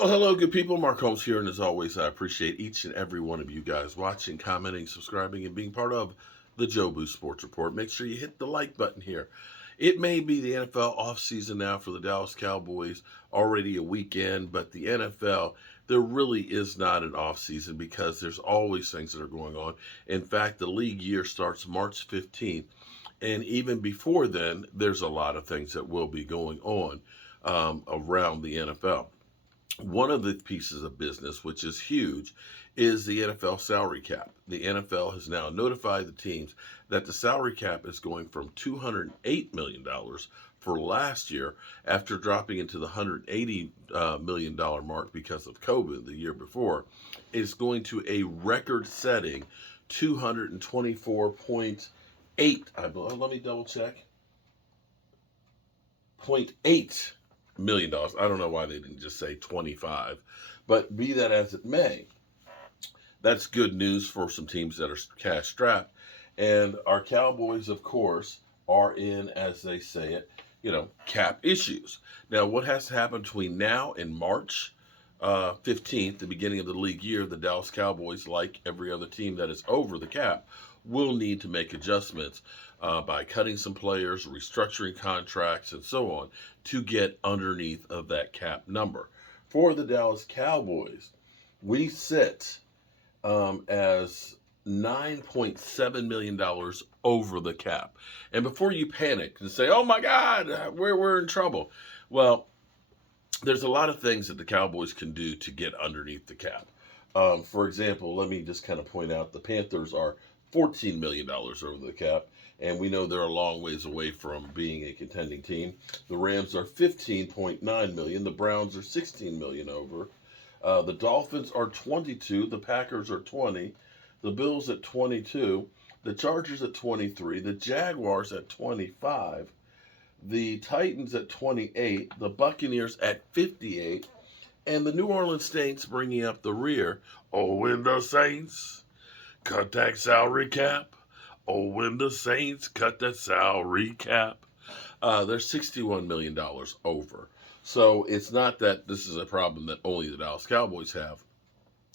Well, hello, good people. Mark Holmes here, and as always, I appreciate each and every one of you guys watching, commenting, subscribing, and being part of the Joe Boo Sports Report. Make sure you hit the like button here. It may be the NFL offseason now for the Dallas Cowboys, already a weekend, but the NFL, there really is not an offseason because there's always things that are going on. In fact, the league year starts March 15th, and even before then, there's a lot of things that will be going on around the NFL. One of the pieces of business, which is huge, is the NFL salary cap. The NFL has now notified the teams that the salary cap is going from $208 million for last year after dropping into the $180 million mark because of COVID the year before. It's going to a record setting 224.8, I believe. Let me double check. $0.8 million. I don't know why they didn't just say 25, but be that as it may, that's good news for some teams that are cash strapped. And our Cowboys, of course, are in, as they say it, cap issues. Now, what has to happen between now and March 15th, the beginning of the league year, the Dallas Cowboys, like every other team that is over the cap, will need to make adjustments by cutting some players, restructuring contracts, and so on to get underneath of that cap number. For the Dallas Cowboys, we sit as $9.7 million over the cap. And before you panic and say, oh my God, we're in trouble. Well, there's a lot of things that the Cowboys can do to get underneath the cap. For example, let me just kind of point out the Panthers are $14 million over the cap, and we know they're a long ways away from being a contending team. The Rams are $15.9 million. The Browns are $16 million over. The Dolphins are 22. The Packers are 20. The Bills at 22. The Chargers at 23. The Jaguars at 25. The Titans at 28. The Buccaneers at 58. And the New Orleans Saints bringing up the rear. Oh, when the Saints cut that salary cap. Oh, when the Saints cut that salary cap. They're $61 million over. So it's not that this is a problem that only the Dallas Cowboys have.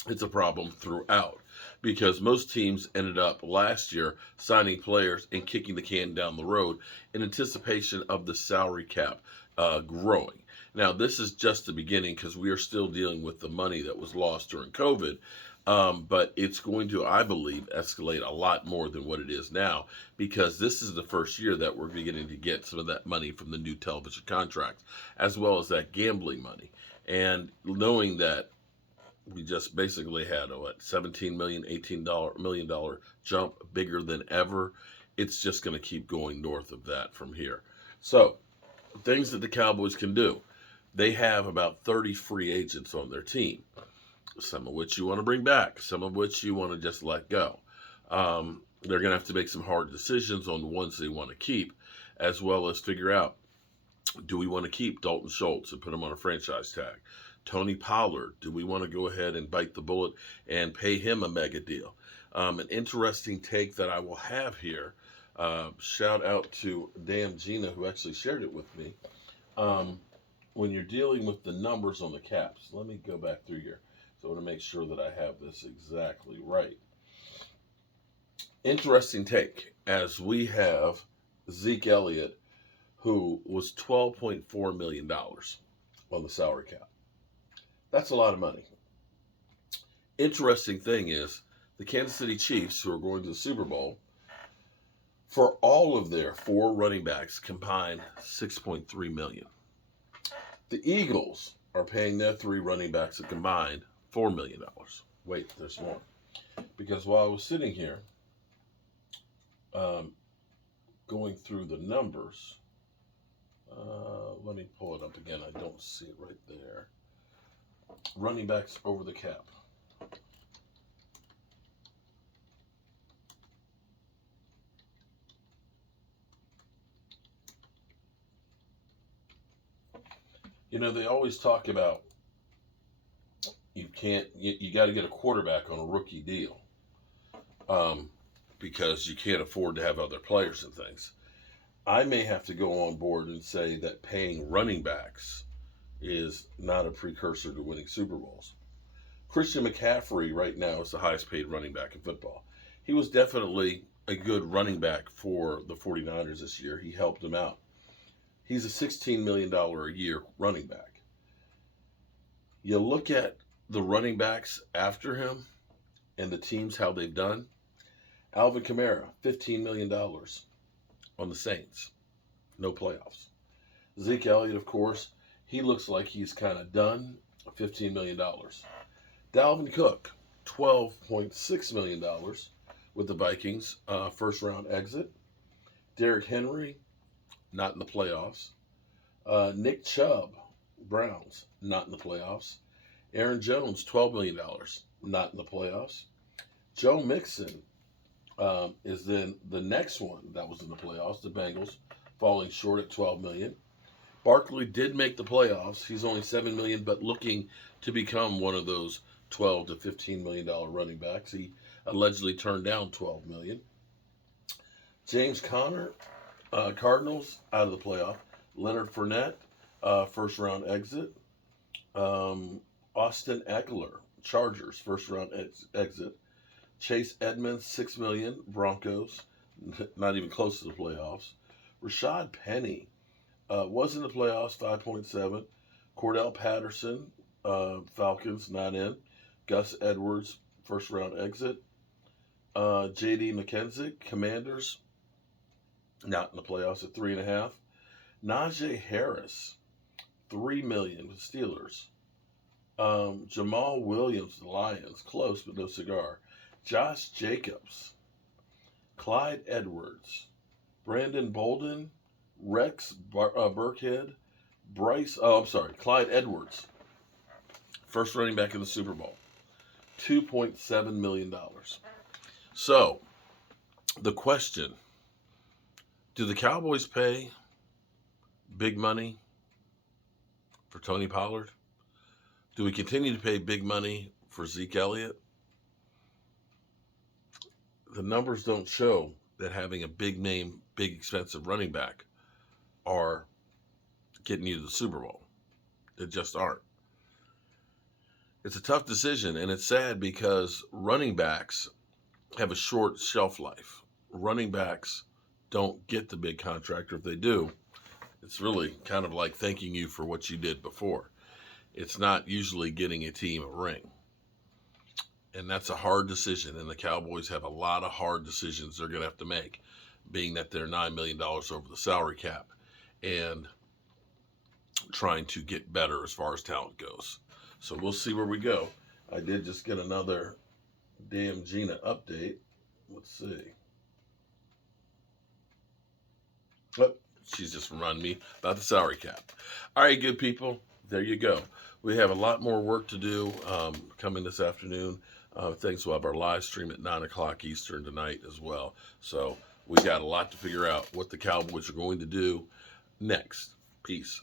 It's a problem throughout because most teams ended up last year signing players and kicking the can down the road in anticipation of the salary cap growing. Now, this is just the beginning because we are still dealing with the money that was lost during COVID. But it's going to, I believe, escalate a lot more than what it is now because this is the first year that we're beginning to get some of that money from the new television contracts, as well as that gambling money. And knowing that we just basically had a 17 million, $18 million jump, bigger than ever, it's just going to keep going north of that from here. So, things that the Cowboys can do. They have about 30 free agents on their team, some of which you want to bring back, some of which you want to just let go. They're going to have to make some hard decisions on the ones they want to keep, as well as figure out, do we want to keep Dalton Schultz and put him on a franchise tag? Tony Pollard, do we want to go ahead and bite the bullet and pay him a mega deal? An interesting take that I will have here, shout out to Dan Gina, who actually shared it with me. When you're dealing with the numbers on the caps, let me go back through here. So I want to make sure that I have this exactly right. Interesting take, as we have Zeke Elliott, who was $12.4 million on the salary cap. That's a lot of money. Interesting thing is, the Kansas City Chiefs, who are going to the Super Bowl, for all of their four running backs combined $6.3 million. The Eagles are paying their three running backs a combined $4 million. Wait, there's more. Because while I was sitting here going through the numbers, let me pull it up again. I don't see it right there. Running backs over the cap. They always talk about you got to get a quarterback on a rookie deal because you can't afford to have other players and things. I may have to go on board and say that paying running backs is not a precursor to winning Super Bowls. Christian McCaffrey right now is the highest paid running back in football. He was definitely a good running back for the 49ers this year. He helped them out. He's a $16 million a year running back. You look at the running backs after him and the teams, how they've done. Alvin Kamara, $15 million on the Saints. No playoffs. Zeke Elliott, of course, he looks like he's kind of done. $15 million. Dalvin Cook, $12.6 million with the Vikings, first round exit. Derrick Henry, not in the playoffs. Nick Chubb, Browns, not in the playoffs. Aaron Jones, $12 million, not in the playoffs. Joe Mixon is then the next one that was in the playoffs, the Bengals, falling short at $12 million. Barkley did make the playoffs. He's only $7 million, but looking to become one of those $12 to $15 million running backs. He allegedly turned down $12 million. James Conner, Cardinals, out of the playoff. Leonard Fournette, first round exit. Austin Eckler, Chargers, first round exit. Chase Edmonds, $6 million, Broncos, not even close to the playoffs. Rashad Penny was in the playoffs, 5.7. Cordell Patterson, Falcons, not in. Gus Edwards, first round exit. J.D. McKenzie, Commanders, not in the playoffs at 3.5. Najee Harris, $3 million with Steelers. Jamal Williams, the Lions, close but no cigar. Josh Jacobs, Clyde Edwards, Brandon Bolden, Rex Burkhead, Clyde Edwards, first running back in the Super Bowl, $2.7 million. So, the question, do the Cowboys pay big money for Tony Pollard? Do we continue to pay big money for Zeke Elliott? The numbers don't show that having a big name, big expensive running back are getting you to the Super Bowl. They just aren't. It's a tough decision, and it's sad because running backs have a short shelf life. Running backs don't get the big contract, or if they do, it's really kind of like thanking you for what you did before. It's not usually getting a team a ring. And that's a hard decision, and the Cowboys have a lot of hard decisions they're going to have to make, being that they're $9 million over the salary cap and trying to get better as far as talent goes. So we'll see where we go. I did just get another damn Gina update. Let's see. Oh, she's just reminding me about the salary cap. All right, good people. There you go. We have a lot more work to do coming this afternoon. Thanks. We'll have our live stream at 9 o'clock Eastern tonight as well. So we got a lot to figure out what the Cowboys are going to do next. Peace.